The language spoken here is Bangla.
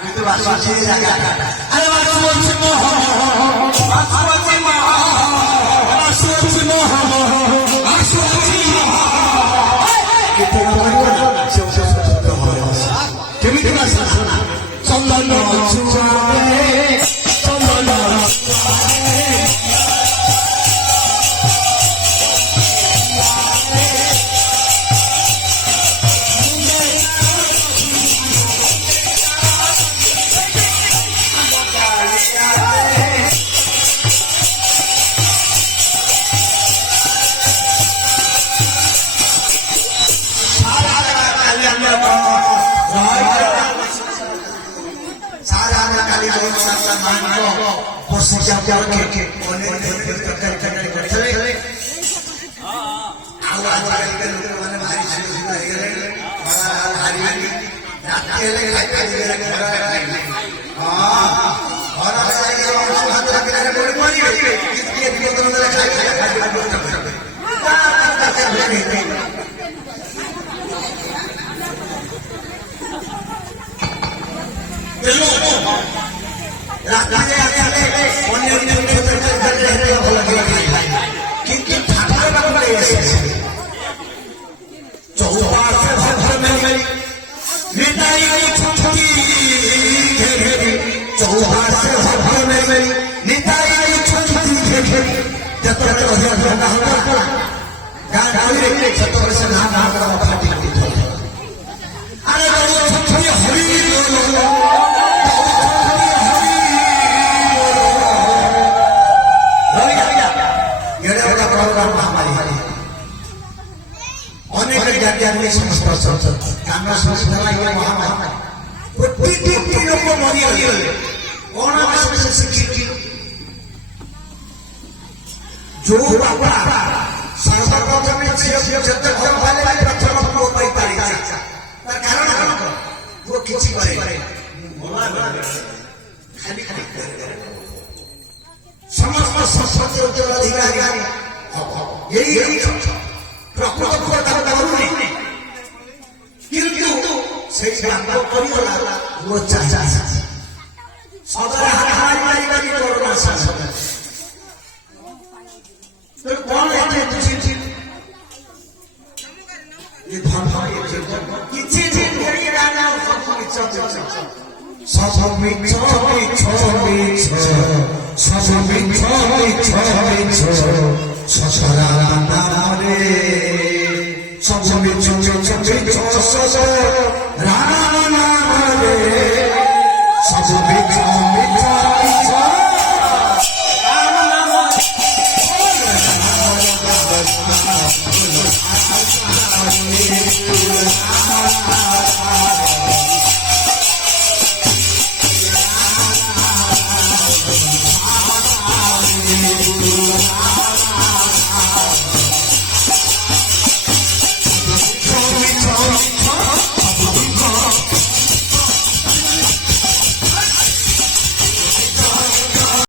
কিন্তু বাসুচি জায়গা আরে বাসুচি মোহ বাসুচি মোহ বাসুচি মোহ বাসুচি মোহ কেতে বড় কেমিতি ভাষা চন্দন চুয়াবে চন্দন जो बाबा सर्वप्रथम जते घर वाले प्रथम को पाई पारी तार कारण कौन वो किछि करे खाली खाली समस्त संस्कृति उत्तराधिकारी यही प्रकृत को करूनी किंतु से बाबा करियोला वो चाचा सदर हार मारी कोरोना शासन तो कौन है तुझे ये धर्म ये किसी दिन ये राजा सब